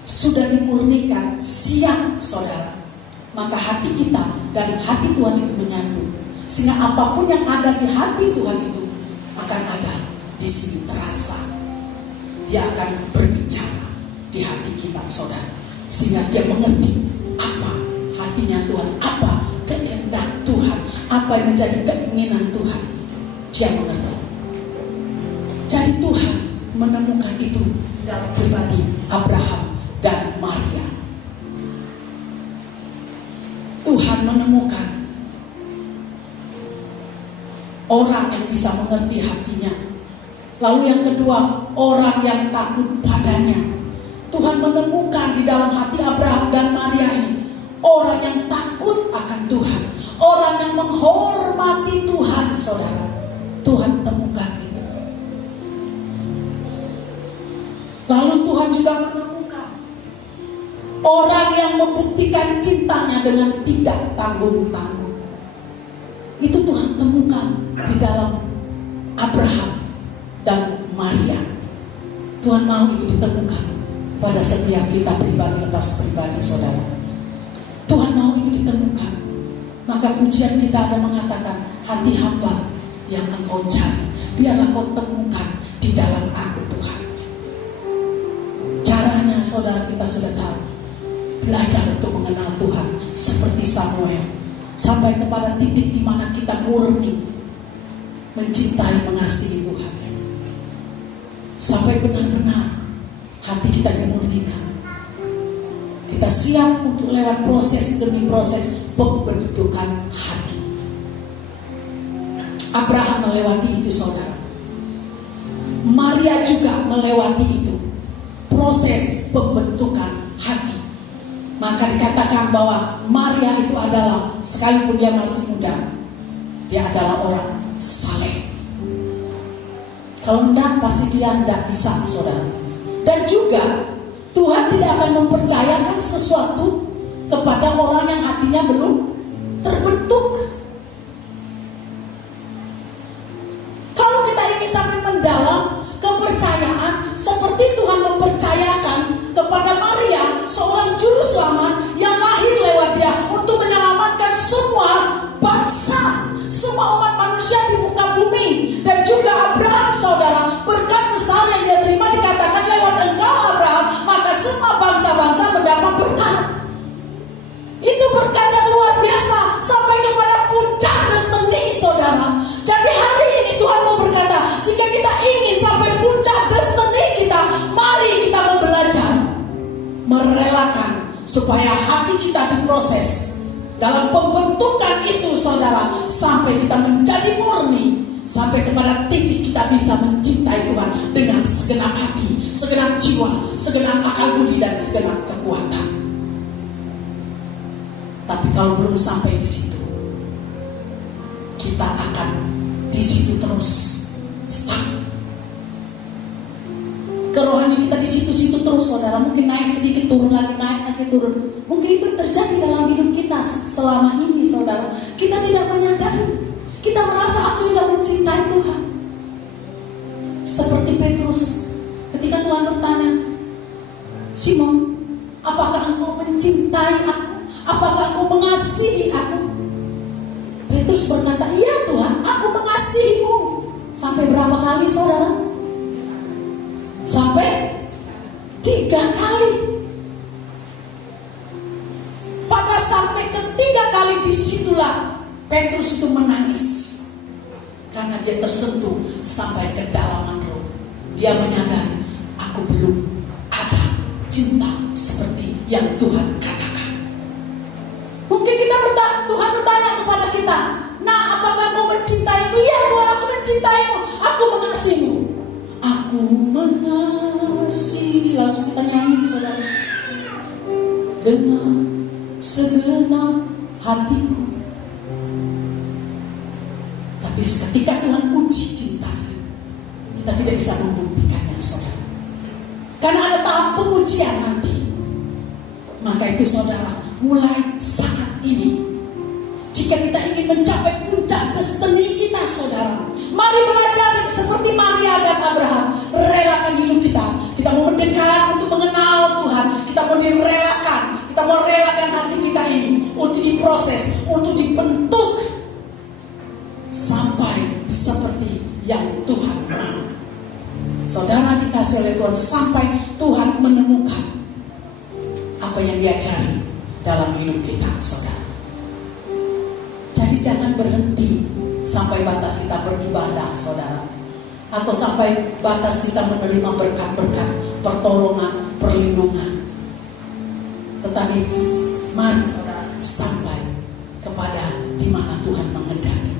sudah dimurnikan, siap saudara, maka hati kita dan hati Tuhan itu menyatu. Sehingga apapun yang ada di hati Tuhan itu akan ada di sini terasa. Dia akan berbicara di hati kita saudara. Sehingga dia mengerti apa hatinya Tuhan, apa kehendak Tuhan, apa yang menjadi keinginan Tuhan. Dia mengerti. Jadi Tuhan menemukan itu dalam pribadi Abraham dan Maria. Tuhan menemukan orang yang bisa mengerti hatinya. Lalu yang kedua, orang yang takut padanya. Tuhan menemukan di dalam hati Abraham dan Maria ini orang yang takut akan Tuhan, orang yang menghormati Tuhan saudara. Tuhan temukan itu. Lalu Tuhan juga menemukan orang yang membuktikan cintanya dengan tidak tanggung-tanggung. Itu Tuhan temukan di dalam Abraham dan Maria. Tuhan mau itu ditemukan pada setiap kita pribadi lepas pribadi saudara. Tuhan mau itu ditemukan. Maka pujian kita ada mengatakan, hati hamba yang engkau cari, biarlah kau temukan di dalam aku Tuhan. Caranya saudara kita sudah tahu. Belajar untuk mengenal Tuhan seperti Samuel. Sampai kepada titik di mana kita murni mencintai, mengasihi Tuhan. Sampai benar-benar hati kita dimurnikan. Kita siap untuk lewat proses demi proses pembentukan hati. Abraham melewati itu saudara. Maria juga melewati itu. Proses pembentukan hati. Maka dikatakan bahwa Maria itu adalah, sekalipun dia masih muda, dia adalah orang saleh. Kalau enggak, pasti dia enggak bisa saudara. Dan juga Tuhan tidak akan mempercayakan sesuatu kepada orang yang hatinya belum terbentuk. Kalau kita ingin sampai mendalam kepercayaan seperti Tuhan mempercayakan kepada Maria, seorang juru selamat yang lahir lewat dia untuk menyelamatkan semua bangsa, semua umat manusia di muka bumi. Dan juga Abraham saudara, berkat besar yang dia terima dikatakan lewat engkau Abraham, maka semua bangsa-bangsa mendapat berkat. Itu berkat yang luar biasa sampai kepada puncak destiny saudara. Jadi hari ini Tuhan mau berkata, jika kita ingin sampai puncak destiny kita, mari kita mau belajar merelakan supaya hati kita diproses dalam pembentukan itu saudara, sampai kita menjadi murni, sampai kepada titik kita bisa mencintai Tuhan dengan segenap hati, segenap jiwa, segenap akal budi dan segenap kekuatan. Tapi kalau belum sampai di situ, kita akan di situ terus stuck. Kerohanian kita di situ-situ terus saudara, mungkin naik sedikit turun lagi, naik lagi turun. Mungkin itu terjadi dalam hidup kita selama ini saudara. Kita tidak menyadari, kita merasa aku sudah mencintai Tuhan. Seperti Petrus, ketika Tuhan bertanya, Simon, apakah engkau mencintai aku? Apakah engkau mengasihi aku? Petrus berkata, iya Tuhan, aku mengasihimu. Sampai berapa kali saudara? Sampai 3 kali. Pada sampai ketiga kali disitulah Petrus itu menangis. Karena dia tersentuh sampai ke kedalaman roh. Dia menyadari, aku belum ada cinta seperti yang Tuhan katakan. Mungkin Tuhan bertanya kepada kita, nah apakah kau mencintaiku? Ya Tuhan, aku mencintaimu, aku mengasihimu. Aku mengasihi. Langsung kita nyanyi saudara. Dengan segenap hatiku. Tapi ketika Tuhan uji cinta itu, kita tidak bisa membuktikannya saudara. Karena ada tahap pengujian nanti. Maka itu saudara, mulai saat ini, jika kita ingin mencapai puncak destiny kita saudara, mari belajar seperti Maria dan Abraham. Relakan hidup kita. Kita mau mendekat untuk mengenal Tuhan. Kita mau direlakan. Kita mau relakan hati kita ini untuk diproses, untuk dibentuk sampai seperti yang Tuhan mau. Saudara dikasih oleh Tuhan sampai Tuhan menemukan apa yang Dia cari dalam hidup kita, saudara. Jadi jangan berhenti sampai batas kita beribadah, saudara, atau sampai batas kita menerima berkat-berkat, pertolongan, perlindungan. Tetapi mari saudara sampai kepada di mana Tuhan menghendaki.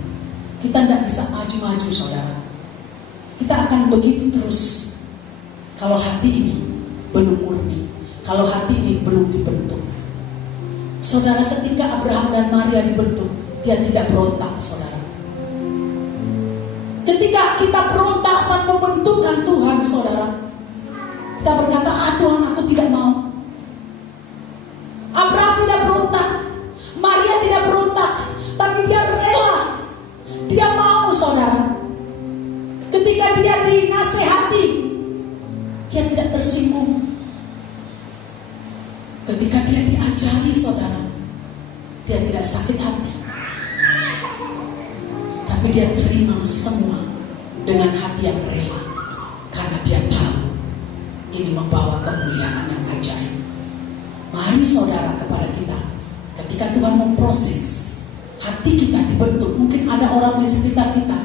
Kita tidak bisa maju-maju saudara. Kita akan begitu terus kalau hati ini belum murni, kalau hati ini belum dibentuk. Saudara, ketika Abraham dan Maria dibentuk, dia tidak berontak saudara. Ketika kita berontak saat pembentukan Tuhan saudara, kita berkata, Tuhan aku tidak mau. Abraham tidak berontak, Maria tidak berontak, tapi dia rela. Dia mau saudara. Ketika dia dinasehati, dia tidak tersinggung. Ketika dia diajari saudara, dia tidak sakit hati. Tapi dia terima semua dengan hati yang rela. Karena dia tahu ini membawa kemuliaan yang ajaib. Mari saudara kepada kita, ketika Tuhan memproses hati kita dibentuk. Mungkin ada orang di sekitar kita,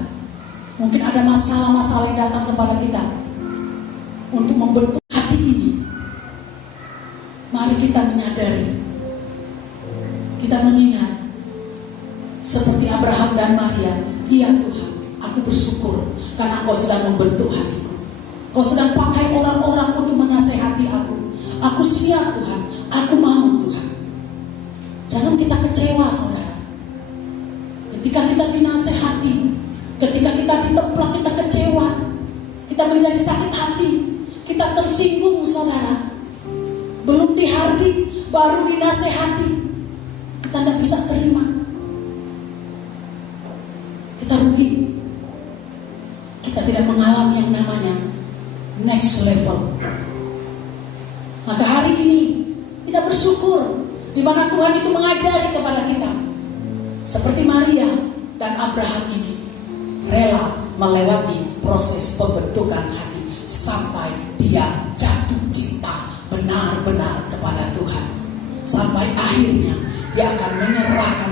mungkin ada masalah-masalah yang datang kepada kita untuk membentuk hati ini. Mari kita menyadari, kita mengingat seperti Abraham dan Maria. Iya Tuhan, aku bersyukur karena Kau sedang membentuk hatiku. Kau sedang pakai orang-orang untuk menasehati aku. Aku siap Tuhan, aku mau Tuhan. Jangan kita kecewa saudara. Ketika kita dinasehati, ketika kita diteplak, kita kecewa, kita menjadi sakit hati, kita tersinggung saudara. Belum dihardik, baru dinasehati, kita tidak bisa terima. Kita rugi. Kita tidak mengalami yang namanya next level. Maka hari ini kita bersyukur di mana Tuhan itu mengajari kepada kita. Seperti Maria dan Abraham ini rela melewati proses pembentukan hati sampai dia jatuh cinta benar-benar kepada Tuhan. Sampai akhirnya dia akan menyerahkan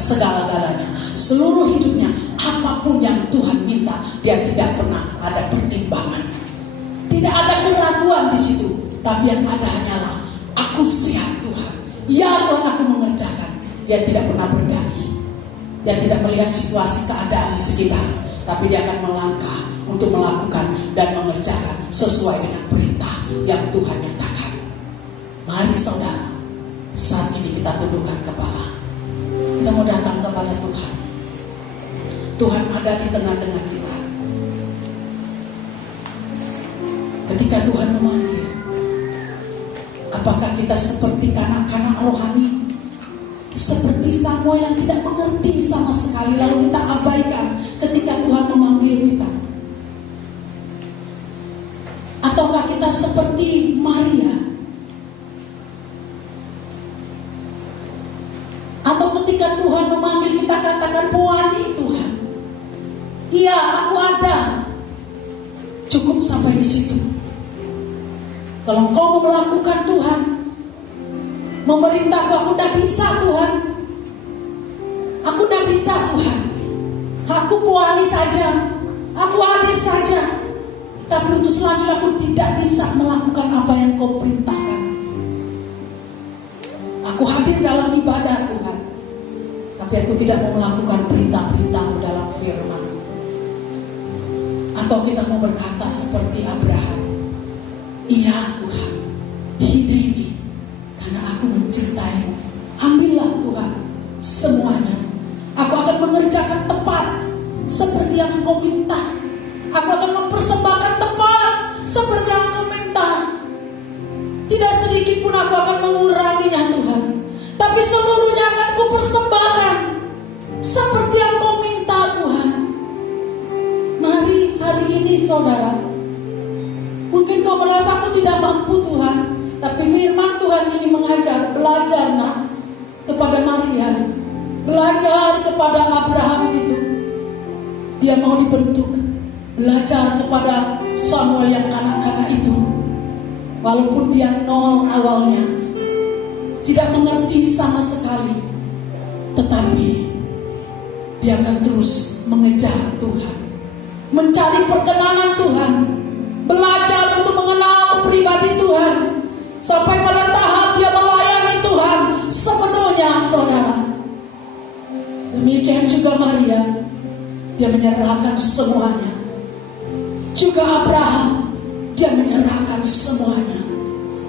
segala-galanya, seluruh hidupnya, apapun yang Tuhan minta. Dia tidak pernah ada pertimbangan, tidak ada keraguan di situ. Tapi yang ada hanyalah aku siap Tuhan. Ya Tuhan, aku mengerjakan. Dia tidak pernah berdalih. Dia tidak melihat situasi keadaan di sekitar, tapi dia akan melangkah untuk melakukan dan mengerjakan sesuai dengan perintah yang Tuhan nyatakan. Mari saudara, saat ini kita tundukkan kepala. Kita mau datang kepada Tuhan. Tuhan ada di tengah-tengah kita. Ketika Tuhan memanggil, apakah kita seperti kanak-kanak rohani, seperti Samuel yang tidak mengerti sama sekali, lalu kita abaikan ketika Tuhan memanggil kita? Ataukah kita seperti Maria, atau ketika Tuhan memanggil kita katakan, Puan Cukup sampai di situ. Kalau engkau mau melakukan Tuhan, memerintahku, aku tidak bisa Tuhan. Aku tidak bisa Tuhan. Aku puani saja, aku hadir saja. Tapi untuk selanjutnya aku tidak bisa melakukan apa yang kau perintahkan. Aku hadir dalam ibadah Tuhan, tapi aku tidak mau melakukan perintah-perintahmu dalam firman. Atau kita mau berkata seperti Abraham, iya Tuhan, hineni, karena aku mencintaimu. Ambillah Tuhan semuanya. Aku akan mengerjakan tepat seperti yang Engkau minta. Aku akan mempersembahkan tepat seperti yang Engkau minta. Tidak sedikit pun aku akan menguranginya Tuhan, tapi seluruhnya akan kupersembahkan seperti yang Engkau minta Tuhan. Mari hari ini saudara, mungkin kau merasa aku tidak mampu Tuhan, tapi firman Tuhan ini mengajar, belajar nak kepada Maria, belajar kepada Abraham itu. Dia mau dibentuk. Belajar kepada Samuel yang kanak-kanak itu. Walaupun dia nol awalnya, tidak mengerti sama sekali, tetapi dia akan terus mengejar Tuhan, mencari perkenanan Tuhan, belajar untuk mengenal pribadi Tuhan, sampai pada tahap dia melayani Tuhan sepenuhnya saudara. Demikian juga Maria, dia menyerahkan semuanya. Juga Abraham, dia menyerahkan semuanya.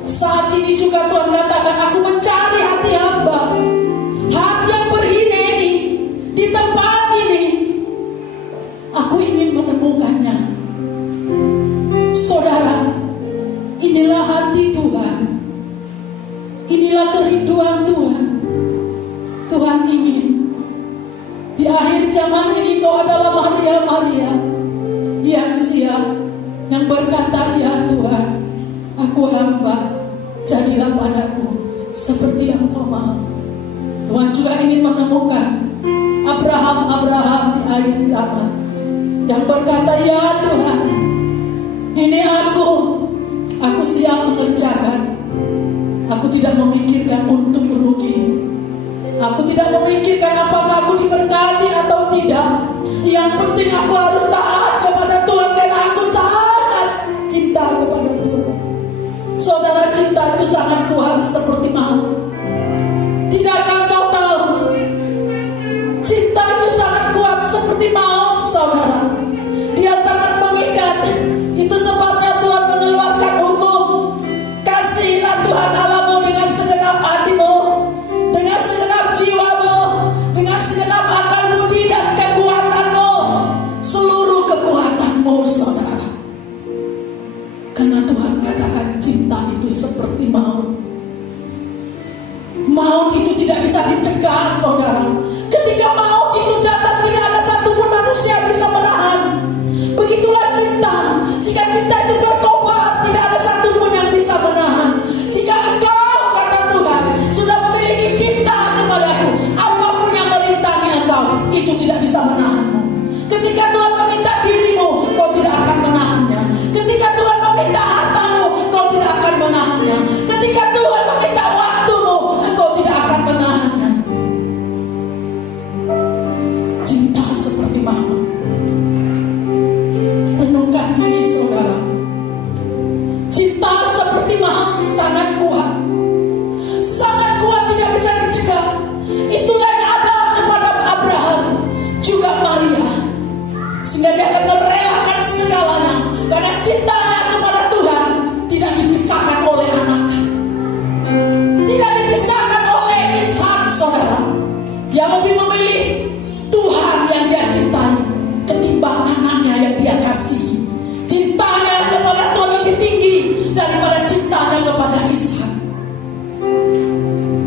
Saat ini juga Tuhan katakan, aku mencari hati hamba, hati yang berhineni di tempat ini. Aku ingin menemukannya. Saudara, inilah hati Tuhan. Inilah kerinduan Tuhan. Tuhan ingin di akhir zaman ini kau adalah Maria yang siap, yang berkata, ya Tuhan, aku hamba, jadilah padaku seperti yang kau mau. Tuhan juga ingin menemukan Abraham di akhir zaman yang berkata, ya Tuhan, ini aku siap mengerjakan. Aku tidak memikirkan untung rugi. Aku tidak memikirkan apakah aku diberkati atau tidak. Yang penting aku harus taat kepada Tuhan, karena aku sangat cinta kepada Tuhan. Saudara, cinta itu sangat kuat seperti maut. Tidakkah kau tahu? Cinta itu sangat kuat seperti maut, saudara. Dia sangat mengikat. Itu sebabnya Tuhan mengeluarkan hukum. Kasihilah Tuhan Allahmu dengan segenap hatimu, dengan segenap jiwamu, dengan segenap akal budi dan kekuatanmu, seluruh kekuatanmu, saudara. Karena Tuhan katakan cinta itu seperti maut. Maut itu tidak bisa dicegah, saudara. Ketika maut itu datang, tidak ada satupun manusia yang bisa menahan. Begitulah cinta. Jika cinta itu berkobar, tidak ada satupun yang bisa menahan. Jika engkau, kata Tuhan, sudah memiliki cinta kepadaku, apapun yang merintangi engkau, itu tidak bisa menahanmu. Ketika Tuhan meminta dirimu, kau tidak akan menahannya. Ketika Tuhan meminta hartamu, kau tidak akan menahannya. Ketika Tuhan meminta waktumu, engkau tidak akan menahannya. Cinta seperti maut. Renungkan ini, saudara. Cinta seperti maut sangat kuat. Sangat kuat, tidak bisa dicegah. Itulah yang ada kepada Abraham, juga Maria. Sehingga dia akan merelakan segalanya. Karena cintanya kepada Tuhan tidak dipisahkan oleh anak, tidak dipisahkan oleh Ishak, saudara. Dia lebih memilih Tuhan yang dia cintai ketimbang anaknya yang dia kasihi. Cintanya kepada Tuhan lebih tinggi daripada cintanya kepada Ishak.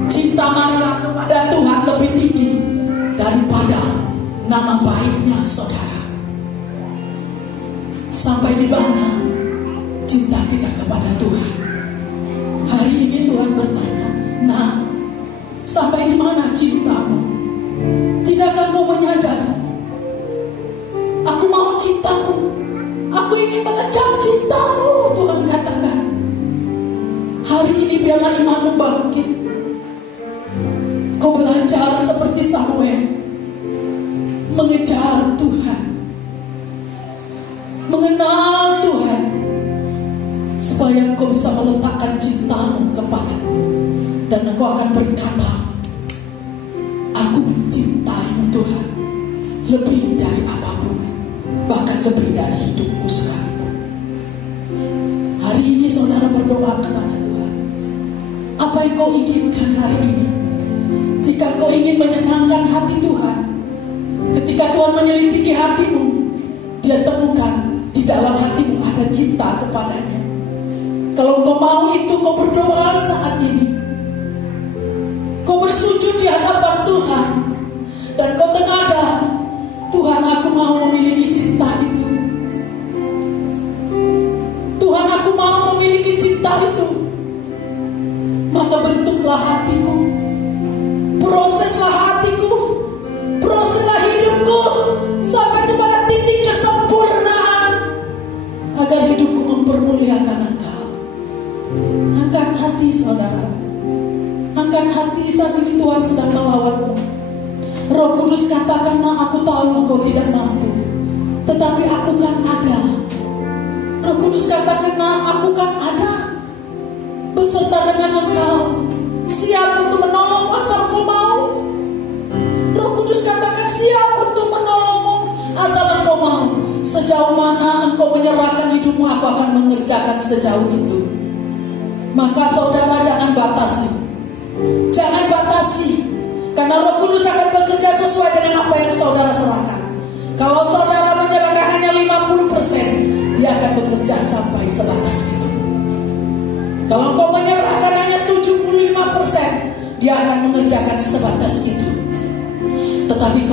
Cinta Maria kepada Tuhan lebih tinggi daripada nama baiknya, saudara. Sampai di mana cinta kita kepada Tuhan? Hari ini Tuhan bertanya, nah, sampai di mana cintamu? Tidakkah kau menyadari? Aku mau cintamu. Aku ingin mengejar karena imanmu bangkit. Kau belajar seperti Samuel, mengejar Tuhan, mengenal Tuhan, supaya engkau bisa meletakkan cintamu kepada-Mu. Dan engkau akan berkata, aku mencintaimu Tuhan, lebih dari apapun, bahkan lebih dari hidupku sekalipun. Hari ini saudara berdoa kepada Tuhan. Apa yang kau inginkan hari ini? Jika kau ingin menyenangkan hati Tuhan, ketika Tuhan menyelidiki hatimu, Dia temukan di dalam hatimu ada cinta kepadanya. Kalau kau mau itu, kau berdoa saat ini. Kau bersujud di hadapan Tuhan, dan kau tengadah, Tuhan, aku mau memiliki cinta itu. Tuhan, aku mau memiliki cinta itu. Maka bentuklah hatiku, proseslah hatiku, proseslah hidupku sampai kepada titik kesempurnaan, agar hidupku mempermuliakan Engkau. Angkat hati saudara, angkat hati saat ini Tuhan sedang melawatmu. Roh Kudus katakan, nah, aku tahu engkau tidak mampu, tetapi aku kan ada. Roh Kudus katakan, nah, aku kan ada beserta dengan engkau, siap untuk menolongmu asal engkau mau. Roh Kudus katakan, siap untuk menolongmu asal engkau mau. Sejauh mana engkau menyerahkan hidupmu, aku akan mengerjakan sejauh itu. Maka saudara jangan batasi, jangan batasi, karena Roh Kudus akan bekerja sesuai dengan apa yang saudara serahkan. Kalau saudara menyerahkan hanya 50%, Dia akan bekerja sampai sebatas itu. Kalau kau menyerahkan hanya 75%, Dia akan mengerjakan sebatas itu. Tetapi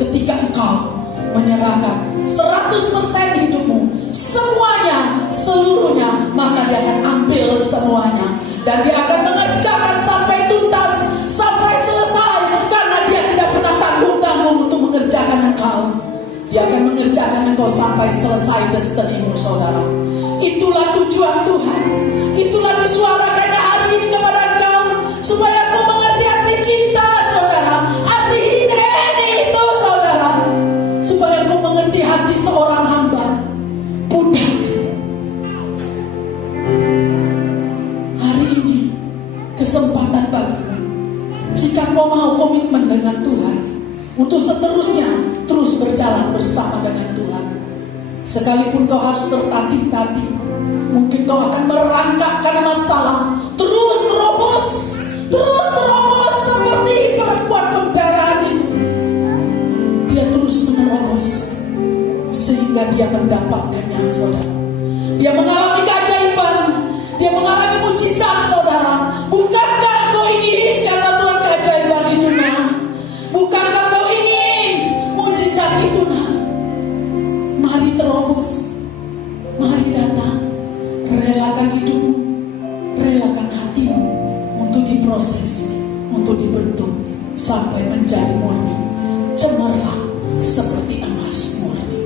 ketika engkau menyerahkan 100% hidupmu, semuanya, seluruhnya, maka Dia akan ambil semuanya. Dan Dia akan mengerjakan sampai tuntas, sampai selesai. Karena Dia tidak pernah tanggung-tanggung untuk mengerjakan engkau. Dia akan mengerjakan engkau sampai selesai destinimu saudara. Itulah tujuan Tuhan. Itulah disuarakannya hari ini kepada engkau, supaya engkau mengerti arti cinta saudara, arti ini itu saudara, supaya engkau mengerti hati seorang hamba budak. Hari ini kesempatan bagimu, jika kau mau komitmen dengan Tuhan untuk seterusnya terus berjalan bersama dengan Tuhan. Sekalipun kau harus tertatih-tatih, mungkin kau akan merangkak karena masalah, terus terobos seperti perempuan pendarahan itu. Dia terus menerobos sehingga dia mendapatkannya saudara. Dia mengalami keajaiban, dia mengalami mujizat saudara. Bukankah kau ingin kata Tuhan keajaiban itu nah? Bukankah kau ingin mujizat itu nah? Mari terobos, mari datang, relakan hidupmu, relakan hatimu untuk diproses, untuk dibentuk sampai menjadi murni, cemerlang seperti emas murni.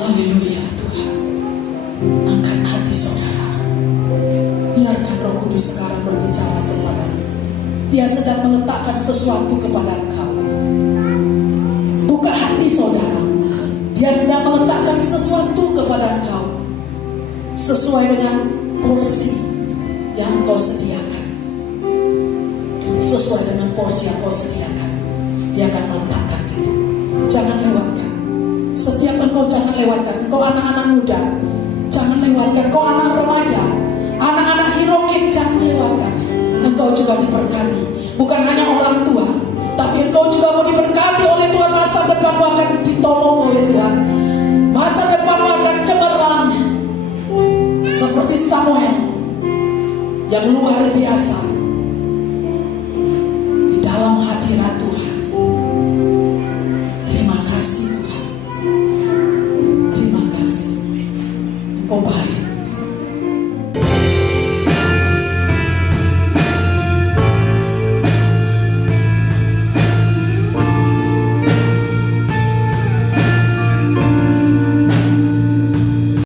Haleluya Tuhan. Angkat hati saudara, biarkan Roh Kudus sekarang berbicara kepadamu. Dia sedang meletakkan sesuatu kepada engkau. Buka hati saudara, Dia sedang meletakkan sesuatu kepada engkau sesuai dengan porsi yang kau sediakan. Sesuai dengan porsi yang kau sediakan, Dia akan meletakkan itu. Jangan lewatkan. Setiap engkau jangan lewatkan. Engkau anak-anak muda, jangan lewatkan. Engkau anak remaja, anak-anak hirokin, jangan lewatkan. Engkau juga diberkati. Bukan hanya orang tua, tapi engkau juga mau diberkati oleh Tuhan. Masa depanmu akan ditolong oleh Tuhan. Masa depanmu akan cemerlang seperti Samuel yang luar biasa di dalam hadirat Tuhan. Terima kasih Tuhan. Terima kasih. Engkau baik.